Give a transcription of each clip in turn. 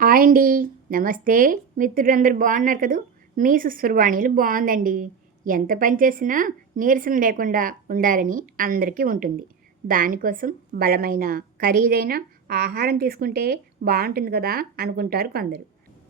Hi అండి. నమస్తే. మిత్రులందరూ బాగున్నారు కదూ? మీ సుస్వరవాణిలు బాగుందండి. ఎంత పని చేసినా నీరసం లేకుండా ఉండాలని అందరికీ ఉంటుంది. దానికోసం బలమైన ఖరీదైన ఆహారం తీసుకుంటే బాగుంటుంది కదా అనుకుంటారు కొందరు.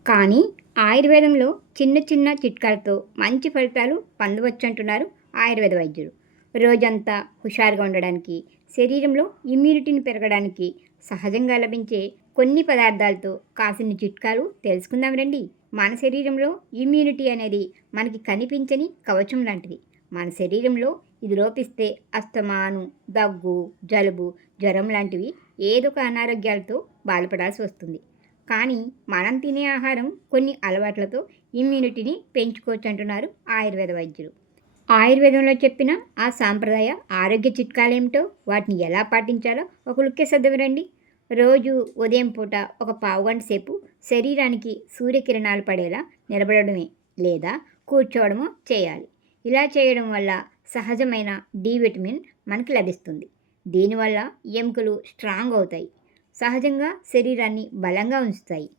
కానీ ఆయుర్వేదంలో చిన్న చిన్న చిట్కాలతో మంచి ఫలితాలు పొందవచ్చు అంటున్నారు ఆయుర్వేద వైద్యులు. రోజంతా హుషారుగా ఉండడానికి శరీరంలో ఇమ్యూనిటీని పెరగడానికి సహజంగా లభించే కొన్ని పదార్థాలతో కాసిన చిట్కాలు తెలుసుకుందాం రండి. మన శరీరంలో ఇమ్యూనిటీ అనేది మనకి కనిపించని కవచం లాంటిది. మన శరీరంలో ఇది లోపిస్తే అస్తమాను దగ్గు జలుబు జ్వరం లాంటివి ఏదో ఒక అనారోగ్యాలతో బాధపడాల్సి వస్తుంది. కానీ మనం తినే ఆహారం కొన్ని అలవాట్లతో ఇమ్యూనిటీని పెంచుకోవచ్చు అంటున్నారు ఆయుర్వేద వైద్యులు. ఆయుర్వేదంలో చెప్పిన ఆ సాంప్రదాయ ఆరోగ్య చిట్కాలేమిటో వాటిని ఎలా పాటించాలో ఒక లుక్కే రండి రోజు ఉదయం పూట ఒక పావుగంట సేపు శరీరానికి సూర్యకిరణాలు పడేలా నిలబడమే లేదా కూర్చోవడము చేయాలి. ఇలా చేయడం వల్ల సహజమైన డి విటమిన్ మనకి లభిస్తుంది. దీనివల్ల ఎముకలు స్ట్రాంగ్ అవుతాయి. సహజంగా శరీరాన్ని బలంగా ఉంచుతాయి.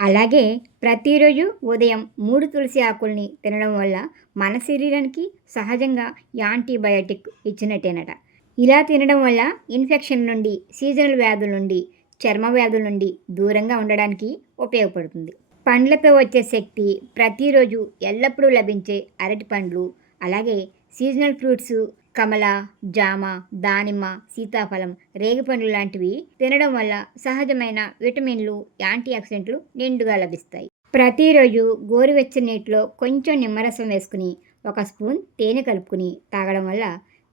అలాగే ప్రతిరోజు ఉదయం మూడు తులసి ఆకుల్ని తినడం వల్ల మన శరీరానికి సహజంగా యాంటీబయాటిక్ ఇచ్చినట్టేనట. ఇలా తినడం వల్ల ఇన్ఫెక్షన్ నుండి సీజనల్ వ్యాధుల నుండి చర్మ వ్యాధుల నుండి దూరంగా ఉండడానికి ఉపయోగపడుతుంది. పండ్లపై వచ్చే శక్తి ప్రతిరోజు ఎల్లప్పుడూ లభించే అరటి పండ్లు అలాగే సీజనల్ ఫ్రూట్స్ కమల జామ దానిమ్మ సీతాఫలం రేగిపండ్లు లాంటివి తినడం వల్ల సహజమైన విటమిన్లు యాంటీ ఆక్సిడెంట్లు నిండుగా లభిస్తాయి. ప్రతిరోజు గోరువెచ్చని నీటిలో కొంచెం నిమ్మరసం వేసుకుని ఒక స్పూన్ తేనె కలుపుకుని తాగడం వల్ల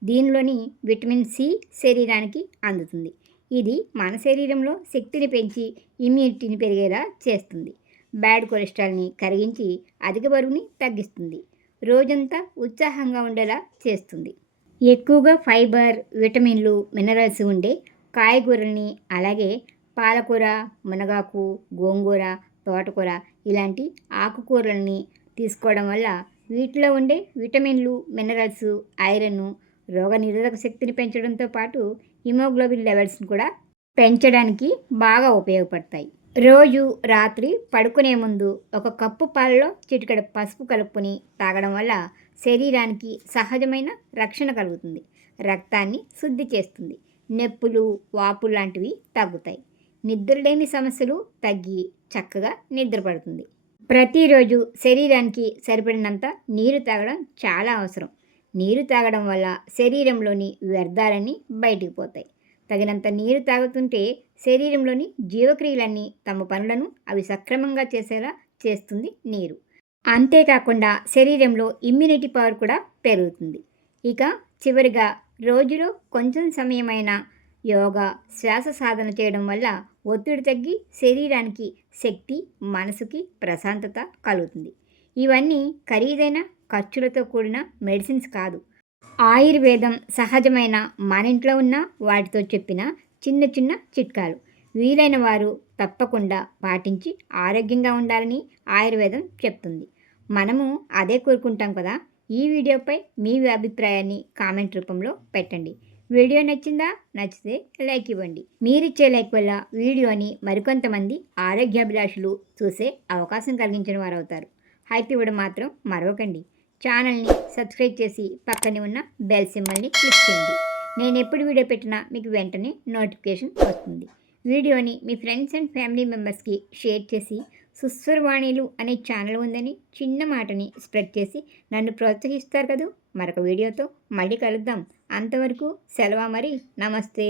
దీనిలోని విటమిన్ సి శరీరానికి అందుతుంది. ఇది మన శరీరంలో శక్తిని పెంచి ఇమ్యూనిటీని పెరిగేలా చేస్తుంది. బ్యాడ్ కొలెస్ట్రాల్ని కరిగించి అధిక బరువుని తగ్గిస్తుంది. రోజంతా ఉత్సాహంగా ఉండేలా చేస్తుంది. ఎక్కువగా ఫైబర్ విటమిన్లు మినరల్స్ ఉండే కాయగూరల్ని అలాగే పాలకూర మునగాకు గోంగూర తోటకూర ఇలాంటి ఆకుకూరల్ని తీసుకోవడం వల్ల వీటిలో ఉండే విటమిన్లు మినరల్స్ ఐరన్ రోగనిరోధక శక్తిని పెంచడంతో పాటు హిమోగ్లోబిన్ లెవెల్స్ని కూడా పెంచడానికి బాగా ఉపయోగపడతాయి. రోజు రాత్రి పడుకునే ముందు ఒక కప్పు పాలలో చిటికడ పసుపు కలుపుకొని తాగడం వల్ల శరీరానికి సహజమైన రక్షణ కలుగుతుంది. రక్తాన్ని శుద్ధి చేస్తుంది. నొప్పులు వాపులు లాంటివి తగ్గుతాయి. నిద్రలేని సమస్యలు తగ్గి చక్కగా నిద్రపడుతుంది. ప్రతిరోజు శరీరానికి సరిపడినంత నీరు తాగడం చాలా అవసరం. నీరు తాగడం వల్ల శరీరంలోని వ్యర్థాలన్నీ బయటికి పోతాయి. తగినంత నీరు తాగుతుంటే శరీరంలోని జీవక్రియలన్నీ తమ పనులను అవి సక్రమంగా చేసేలా చేస్తుంది నీరు. అంతేకాకుండా శరీరంలో ఇమ్యూనిటీ పవర్ కూడా పెరుగుతుంది. ఇక చివరిగా రోజులో కొంచెం సమయమైన యోగా శ్వాస సాధన చేయడం వల్ల ఒత్తిడి తగ్గి శరీరానికి శక్తి మనసుకి ప్రశాంతత కలుగుతుంది. ఇవన్నీ ఖరీదైన ఖర్చులతో కూడిన మెడిసిన్స్ కాదు. ఆయుర్వేదం సహజమైన మన ఇంట్లో ఉన్న వాటితో చెప్పిన చిన్న చిన్న చిట్కాలు. వీలైన వారు తప్పకుండా పాటించి ఆరోగ్యంగా ఉండాలని ఆయుర్వేదం చెప్తుంది. మనము అదే కోరుకుంటాం కదా? ఈ వీడియోపై మీ అభిప్రాయాన్ని కామెంట్ రూపంలో పెట్టండి. వీడియో నచ్చిందా? నచ్చితే లైక్ ఇవ్వండి. మీరిచ్చే లైక్ వల్ల వీడియోని మరికొంతమంది ఆరోగ్యాభిలాషులు చూసే అవకాశం కలిగించిన వారు అవుతారు హైప్ ఇవ్వడం మాత్రం మరవకండి. ఛానల్ని సబ్స్క్రైబ్ చేసి పక్కనే ఉన్న బెల్ సింబల్ని క్లిక్ చేయండి. నేను ఎప్పుడు వీడియో పెట్టినా మీకు వెంటనే నోటిఫికేషన్ వస్తుంది. వీడియోని మీ ఫ్రెండ్స్ అండ్ ఫ్యామిలీ మెంబర్స్కి షేర్ చేసి సుస్వరవాణిలు అనే ఛానల్ ఉందని చిన్న మాటని స్ప్రెడ్ చేసి నన్ను ప్రోత్సహిస్తారు కదూ? మరొక వీడియోతో మళ్ళీ కలుద్దాం. అంతవరకు సెలవు మరి? నమస్తే.